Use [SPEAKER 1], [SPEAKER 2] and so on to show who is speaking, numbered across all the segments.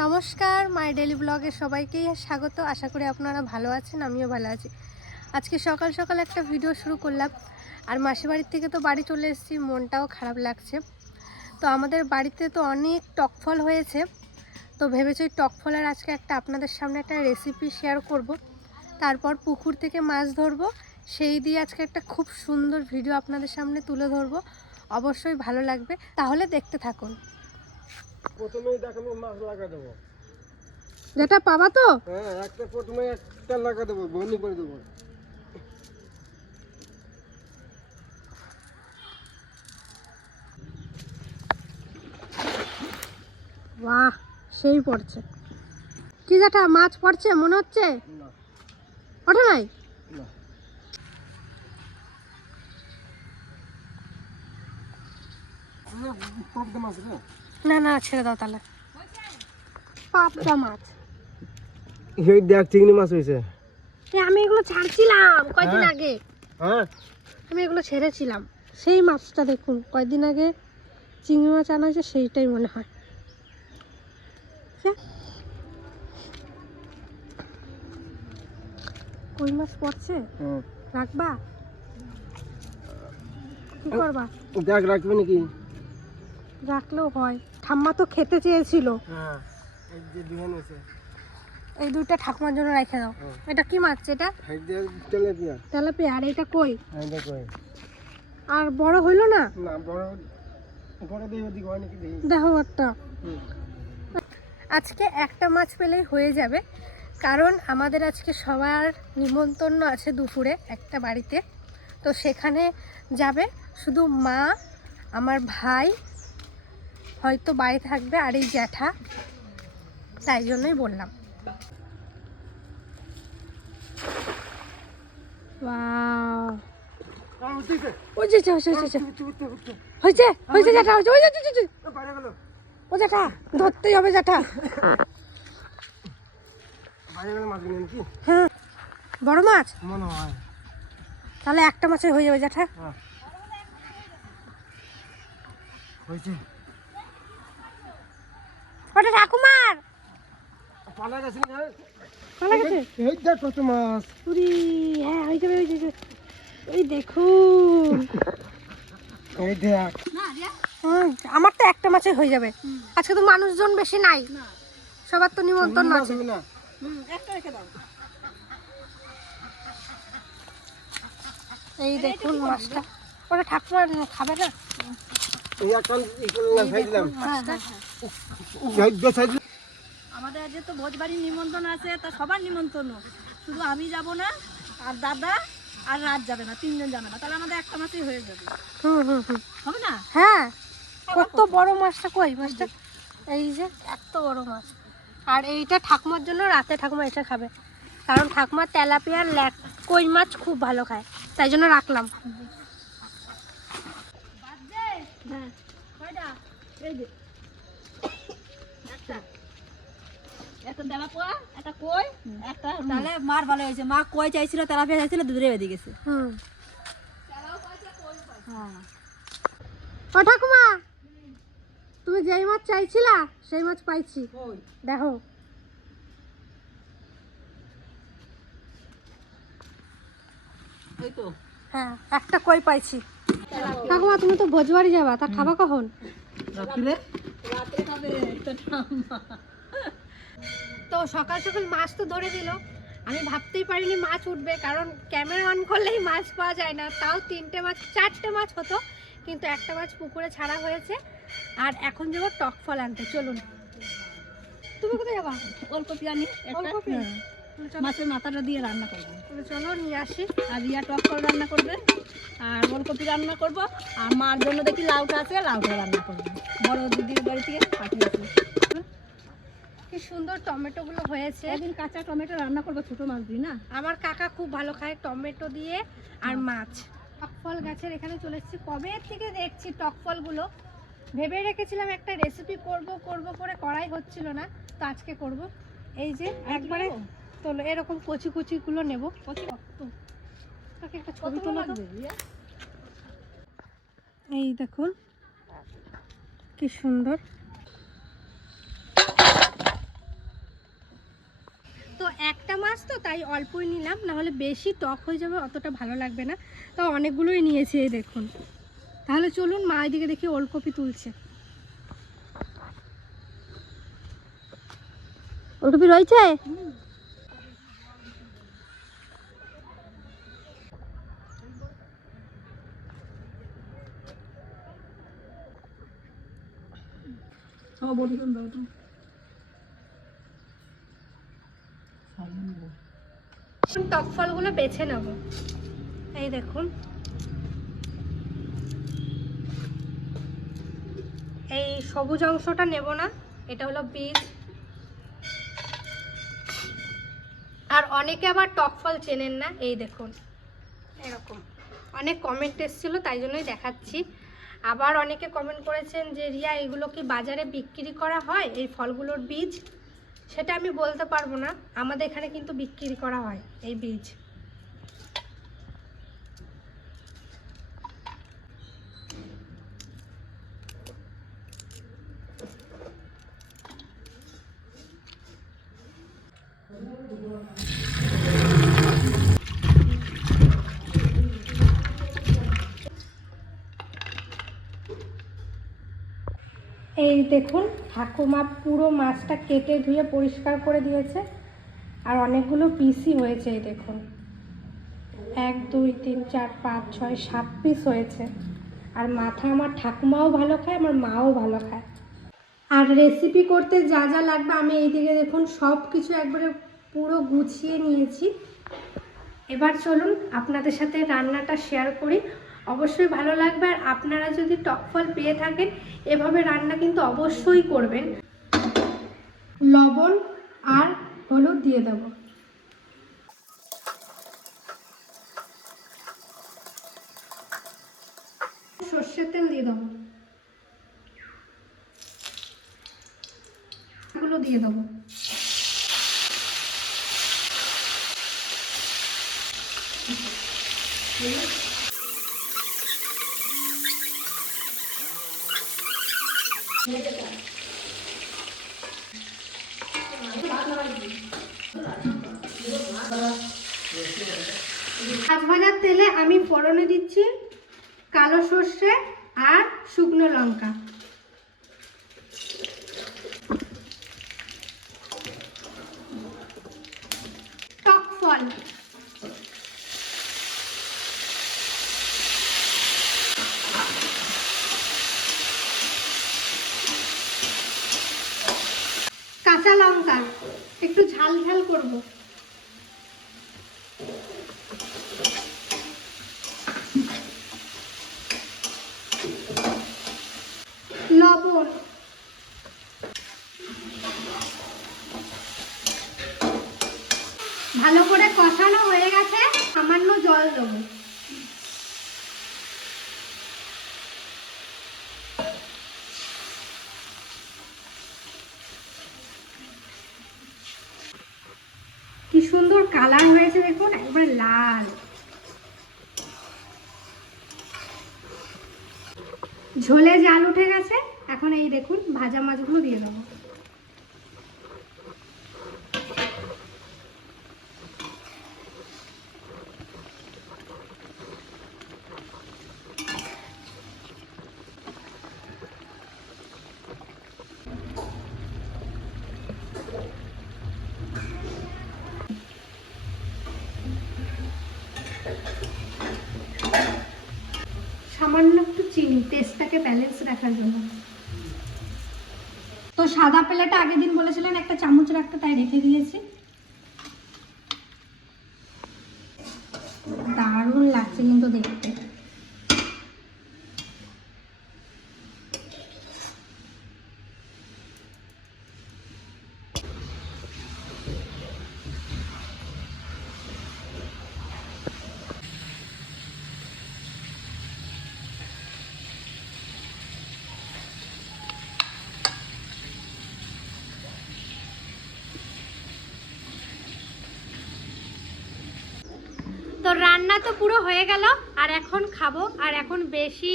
[SPEAKER 1] নমস্কার, মাই ডেলি ব্লগে সবাইকেই স্বাগত। আশা করি আপনারা ভালো আছেন, আমিও ভালো আছি। আজকে সকাল সকাল একটা ভিডিও শুরু করলাম। আর মাসি বাড়ির থেকে তো বাড়ি চলে এসেছি, মনটাও খারাপ লাগছে। তো আমাদের বাড়িতে তো অনেক টক ফল হয়েছে। তো ভেবেছি ওই টক ফলের আজকে একটা আপনাদের সামনে একটা রেসিপি শেয়ার করব। তারপর পুকুর থেকে মাছ ধরবো। সেই দিয়ে আজকে একটা খুব সুন্দর ভিডিও আপনাদের সামনে তুলে ধরবো। অবশ্যই ভালো লাগবে। তাহলে দেখতে থাকুন।
[SPEAKER 2] প্রথমেই দেখ আমি মাছ লাগা দেবো।
[SPEAKER 1] যেটা পাবা তো?
[SPEAKER 2] হ্যাঁ একটা প্রথমে একটা লাগা দেবো বন্দি করে দেবো।
[SPEAKER 1] বাহ সেই পড়ছে। কি যেটা মাছ পড়ছে মনে হচ্ছে? ওঠে নাই?
[SPEAKER 2] না। মাছ
[SPEAKER 1] না না ছেড়ে দাও তাহলে। পাবদা মাছ।
[SPEAKER 2] এই দেখ চিংড়ি মাছ হয়েছে
[SPEAKER 1] এ, আমি এগুলো ছাড়ছিলাম কয়দিন
[SPEAKER 2] হ্যাঁ।
[SPEAKER 1] আগে।
[SPEAKER 2] হ্যাঁ।
[SPEAKER 1] আমি এগুলো ছেড়েছিলাম। সেই মাছটা দেখুন কয়দিন আগে চিংড়ি মাছ আনা হয়েছে সেইটাই মনে হয়। যা। কই মাছ পড়ছে?
[SPEAKER 2] হুম।
[SPEAKER 1] রাখবা? কি করবা?
[SPEAKER 2] দেখ রাখবে নাকি?
[SPEAKER 1] রাখলেও হয়। ঠাম্মা তো খেতে চেয়েছিল।
[SPEAKER 2] হ্যাঁ এই
[SPEAKER 1] দুইটা ঠাকুমার জন্য রেখে দাও। এটা কি মাছ এটা?
[SPEAKER 2] তেলাপিয়া।
[SPEAKER 1] আর এটা কই?
[SPEAKER 2] হ্যাঁ
[SPEAKER 1] আর বড় হইল না?
[SPEAKER 2] হয় দেখো
[SPEAKER 1] একটা। আজকে একটা মাছ পেলেই হয়ে যাবে। কারণ আমাদের আজকে সবার নিমন্ত্রণ আছে দুপুরে একটা বাড়িতে। তো সেখানে যাবে শুধু মা আমার ভাই হয়তো বাড়ি থাকবে আর এই জ্যাঠা। তাই জন্যই বললাম। ধরতেই হবে জ্যাঠা। হ্যাঁ। বড় মাছ?
[SPEAKER 2] মনে হয়।
[SPEAKER 1] তাহলে একটা মাছের হয়ে যাবে জ্যাঠা।
[SPEAKER 2] হ্যাঁ। হয়েছে
[SPEAKER 1] ওটা ঠাকুমার
[SPEAKER 2] পালা গেছে না?
[SPEAKER 1] ভালো গেছে
[SPEAKER 2] এই দেখ কত মাছ।
[SPEAKER 1] উরি হ্যাঁ যাবে যাবে ওই দেখুন
[SPEAKER 2] এই দেখ।
[SPEAKER 1] আমার তো একটা মাছে হয়ে যাবে। আজকে তো মানুষজন বেশি নাই। সবার তো নিমন্ত্রণ আছে। এই দেখুন মাছটা। ওটা ঠাকুমার খাবে না?
[SPEAKER 2] এই এখন ই করলাম খাই দিলাম
[SPEAKER 1] মাছটা
[SPEAKER 2] এই দে সাইড
[SPEAKER 3] আমাদের আজকে তো ভোজ বাড়ির নিমন্ত্রণ আছে তা সবার নিমন্ত্রণ। শুধু আমি যাব না আর দাদা আর রাত যাবে না তিনজন যাবে না। তাহলে আমাদের একটা মাসেই হয়ে যাবে।
[SPEAKER 1] হুম হুম হুম।
[SPEAKER 3] হবে না?
[SPEAKER 1] হ্যাঁ। কত বড় মাছটা? কই মাছটা? এই যে এত বড় মাছ। আর এইটা ঠাকুমার জন্য রাতে ঠাকুমা এটা খাবে। কারণ ঠাকুমা তেলাপিয়ার ল্যাক কই মাছ খুব ভালো খায় তাই জন্য রাখলাম।
[SPEAKER 3] হ্যাঁ এই যে একটা একটা তেলা একটা কই একটা তাহলে মার ভালো হয়েছে। মা কই চাইছিল তেলাপিয়া চাইছিল দুধরে বেঁধে গেছে।
[SPEAKER 1] হুম।
[SPEAKER 3] হ্যাঁ।
[SPEAKER 1] ও ঠাকুমা তুমি যেই মাছ চাইছিলা সেই মাছ পাইছি। দেখো।
[SPEAKER 3] তো।
[SPEAKER 1] হ্যাঁ একটা কই পাইছি। ঠাকুমা তুমি তো ভোজবাড়ি যাবা তা খাবা কখন?
[SPEAKER 3] রাত্রে? রাত্রে খাবে তো
[SPEAKER 1] সকাল সকাল মাছ তো ধরে দিল। আমি ভাবতেই পারিনি মাছ উঠবে কারণ ক্যামেরা অন করলেই মাছ পাওয়া যায় না। তাও তিনটে মাছ চারটে মাছ হতো কিন্তু একটা মাছ পুকুরে ছাড়া হয়েছে। আর এখন যাব টক ফল আনতে চলুন। তুমি কোথায় যাবা?
[SPEAKER 3] ওলকপি আনি
[SPEAKER 1] ওলকপি?
[SPEAKER 3] হ্যাঁ। মাছের মাথাটা দিয়ে রান্না করব।
[SPEAKER 1] চলো নিয়ে আসি।
[SPEAKER 3] আর রিয়া টক ফল রান্না করবে আর ওলকপি রান্না করব। আর মার জন্য দেখি লাউটা আছে লাউটা রান্না করব। বড় দিদির বাড়ি থেকে পাঠিয়েছি।
[SPEAKER 1] কি সুন্দর টমেটোগুলো হয়েছে।
[SPEAKER 3] একদিন কাঁচা টমেটো রান্না করব ছোটো মাছ দিয়ে না?
[SPEAKER 1] আমার কাকা খুব ভালো খায় টমেটো দিয়ে আর মাছ। টক ফল গাছের এখানে চলে এসেছি। কবে থেকে দেখছি টক ফলগুলো ভেবে রেখেছিলাম একটা রেসিপি করব করব করে করাই হচ্ছিল না তো আজকে করব। এই যে একবারে তোলো এরকম কচি কচিগুলো নেব।
[SPEAKER 3] কচি
[SPEAKER 1] তাকে একটা ছবি তোলো? এই দেখুন কি সুন্দর। তো একটা মাছ তো তাই অল্পই নিলাম, নাহলে বেশি টক হয়ে যাবে, অতটা ভালো লাগবে না। তো অনেকগুলোই নিয়েছি, এই দেখুন। তাহলে চলুন মা এদিকে দেখি ওলকপি তুলছে।
[SPEAKER 3] ওলকপি রয়েছে?
[SPEAKER 1] এখন টক ফলগুলো বেছে নেব। এই দেখুন। এই সবুজ অংশটা নেব না, এটা হলো বীজ। আর অনেকে আবার টক ফল চেনেন না, এই দেখুন। এরকম। অনেক কমেন্ট এসেছিল, তাই জন্যই দেখাচ্ছি। আবার অনেকে কমেন্ট করেছেন যে, রিয়া, এগুলো কি বাজারে বিক্রি করা হয়, এই ফলগুলোর বীজ? সেটা আমি বলতে পারব না। আমাদের এখানে কিন্তু বিক্রি করা হয় এই বীজ। এই দেখুন, ঠাকুমা পুরো মাছটা কেটে ধুয়ে পরিষ্কার করে দিয়েছে। আর অনেকগুলো পিসই হয়েছে এই দেখুন। এক, দুই, তিন, চার, পাঁচ, ছয়, সাত পিস হয়েছে। আর মাথা আমার ঠাকুমাও ভালো খায়, আমার মাও ভালো খায়। আর রেসিপি করতে যা যা লাগবে, আমি এই দিকে দেখুন সব কিছু একবারে পুরো গুছিয়ে নিয়েছি। এবার চলুন, আপনাদের সাথে রান্নাটা শেয়ার করি। অবশ্যই ভালো লাগবে আর আপনারা যদি টক ফল পেয়ে থাকেন, এভাবে রান্না কিন্তু অবশ্যই করবেন। লবণ আর হলুদ দিয়ে দেব। সর্ষের তেল দিয়ে দেবো। দিয়ে দেবো। মাছ তেলে আমি ফোড়নে দিচ্ছি কালো সর্ষে আর শুকনো লঙ্কা। টক ফল কাঁচা লঙ্কা একটু ঝাল ঝাল করব লবণ ভালো করে কষানো হয়ে গেছে, সামান্য জল দেবো। কি সুন্দর কালার হয়েছে দেখুন, একবারে লাল। ঝোলে জাল উঠে গেছে, এখন এই দেখুন, ভাজা মাছগুলো দিয়ে দেবো। সামান্য একটু চিনি টেস্টটাকে ব্যালেন্স রাখার জন্য। তো সাদা পেলাটা আগের দিন বলেছিলেন, একটা চামচ রাখতে, তাই রেখে দিয়েছি। দারুণ লাগছে কিন্তু দেখতে তো রান্না তো পুরো হয়ে গেল। আর এখন খাব। আর এখন বেশি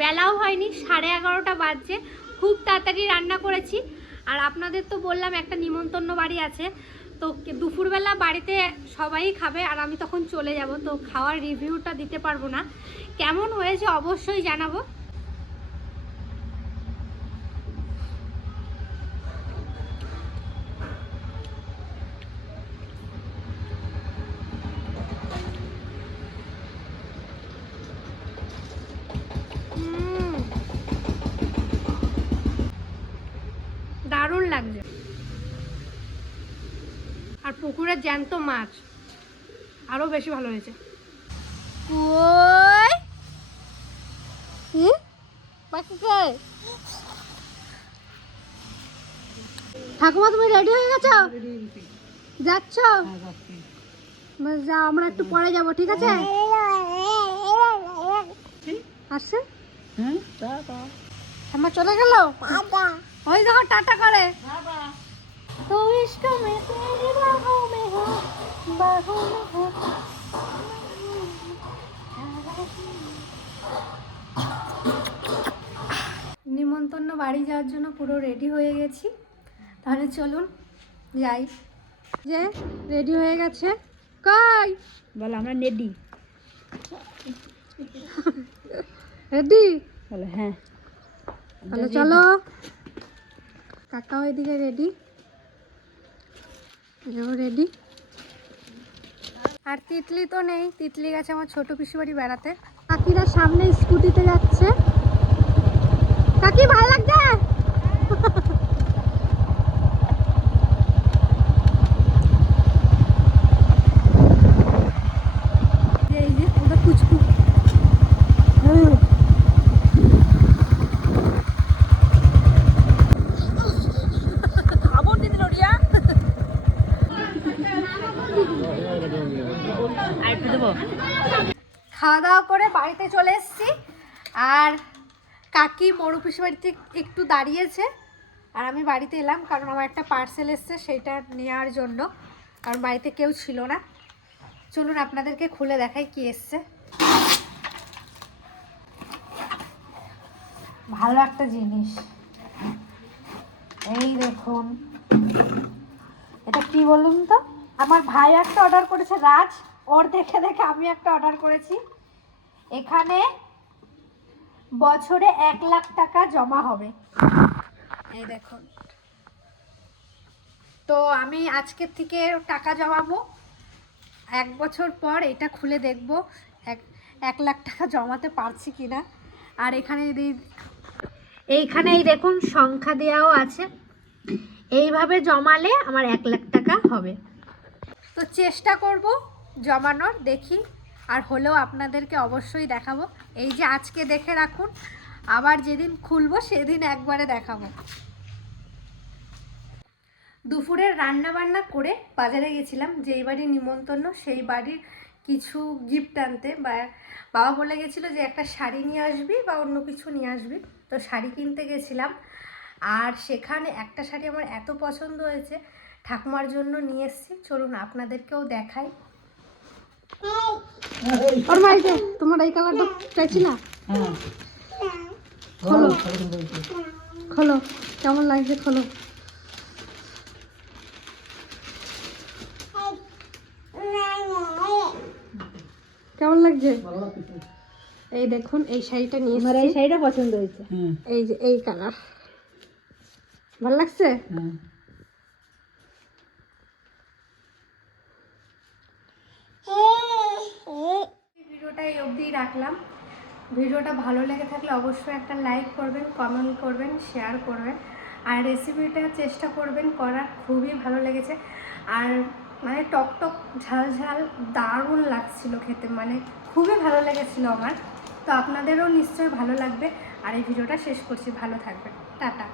[SPEAKER 1] বেলাও হয়নি, সাড়ে এগারোটা বাজছে। খুব তাড়াতাড়ি রান্না করেছি। আর আপনাদের তো বললাম, একটা নিমন্তন্ন বাড়ি আছে। তো দুপুরবেলা বাড়িতে সবাই খাবে, আর আমি তখন চলে যাব। তো খাওয়ার রিভিউটা দিতে পারব না। কেমন হয়েছে অবশ্যই জানাব উম, দারুণ লাগছে আর পুকুরে জ্যান্ত মাছ। আরও বেশি ভালো হয়েছে। কই? বাকি কই ঠাকুমা তুমি রেডি হয়ে গেছো? যাচ্ছ? যাও আমরা একটু পরে যাব ঠিক আছে? আসছে? আমার চলে গেল? ওই দেখো টাটা করে। तो इश्क में तेरी बाहों में हो बाहों में हो নিমন্ত্রণ বাড়ি যাওয়ার জন্য পুরো রেডি হয়ে গেছি তাহলে চলুন যাই যে রেডি হয়ে গেছে কই
[SPEAKER 3] বলো আমরা নেডি
[SPEAKER 1] রেডি
[SPEAKER 3] বলো হ্যাঁ
[SPEAKER 1] তাহলে চলো কাকাও এদিকে রেডি রেডি আর তিতলি তো নেই। তিতলি গেছে আমার ছোট পিসি বাড়ি বেড়াতে। কাকিরা সামনে স্কুটিতে যাচ্ছে। কাকি, ভালো লাগছে এই যে ওটা কুচকু হুম
[SPEAKER 3] আবার দিদি নড়িয়া আর একটু দেবো
[SPEAKER 1] খাওয়া দাওয়া করে বাড়িতে চলে এসেছি। আর কাকি মরুপিসি বাড়িতে একটু দাঁড়িয়েছে। আর আমি বাড়িতে এলাম কারণ আমার একটা পার্সেল এসছে, সেইটা নেওয়ার জন্য। কারণ বাড়িতে কেউ ছিল না। চলুন আপনাদেরকে খুলে দেখাই কি এসছে। ভালো একটা জিনিস। এই দেখুন। এটা কি বলুন তো? আমার ভাই একটা অর্ডার করেছে, রাজ। ওর দেখে দেখে আমি একটা অর্ডার করেছি। এখানে বছরে এক লাখ টাকা জমা হবে। এই দেখুন। তো আমি আজকের থেকে টাকা জমাবো। এক বছর পর এটা খুলে দেখব এক এক লাখ টাকা জমাতে পারছি কিনা। আর এখানে এইখানে এই দেখুন সংখ্যা দেওয়াও আছে। এইভাবে জমালে আমার এক লাখ টাকা হবে। তো চেষ্টা করব জমানোর, দেখি আর হলেও আপনাদেরকে অবশ্যই দেখাবো। এই যে আজকে দেখে রাখুন, আবার যেদিন খুলবো সেদিন একবারে দেখাবো। দুপুরের রান্না বান্না করে বাজারে গেছিলাম, যেই বাড়ির নিমন্ত্রণ, সেই বাড়ির কিছু গিফট আনতে। বা, বাবা বলে গেছিল যে একটা শাড়ি নিয়ে আসবি বা অন্য কিছু নিয়ে আসবি। তো শাড়ি কিনতে গেছিলাম, আর সেখানে একটা শাড়ি আমার এত পছন্দ হয়েছে, ঠাকুমার জন্য নিয়ে এসেছি। চলুন আপনাদেরকেও দেখাই। ওর মাইকে তোমার এই কালারটা চাইছি না? খোলো খোলো কেমন লাগছে খোলো। কেমন লাগছে? এই দেখুন এই শাড়িটা নিয়ে
[SPEAKER 3] আমার এই শাড়িটা পছন্দ হয়েছে।
[SPEAKER 1] এই যে এই কালার ভালো লাগছে?
[SPEAKER 3] হ্যাঁ।
[SPEAKER 1] ভিডিওটা এই অবধিই রাখলাম। ভিডিওটা ভালো লেগে থাকলে অবশ্যই একটা লাইক করবেন কমেন্ট করবেন শেয়ার করবেন। আর রেসিপিটা চেষ্টা করবেন করার, খুবই ভালো লেগেছে। আর মানে টক টক, ঝাল ঝাল দারুণ লাগছিল খেতে মানে খুবই ভালো লেগেছিল আমার। তো আপনাদেরও নিশ্চয়ই ভালো লাগবে। আর এই ভিডিওটা শেষ করছি, ভালো থাকবেন। টাটা।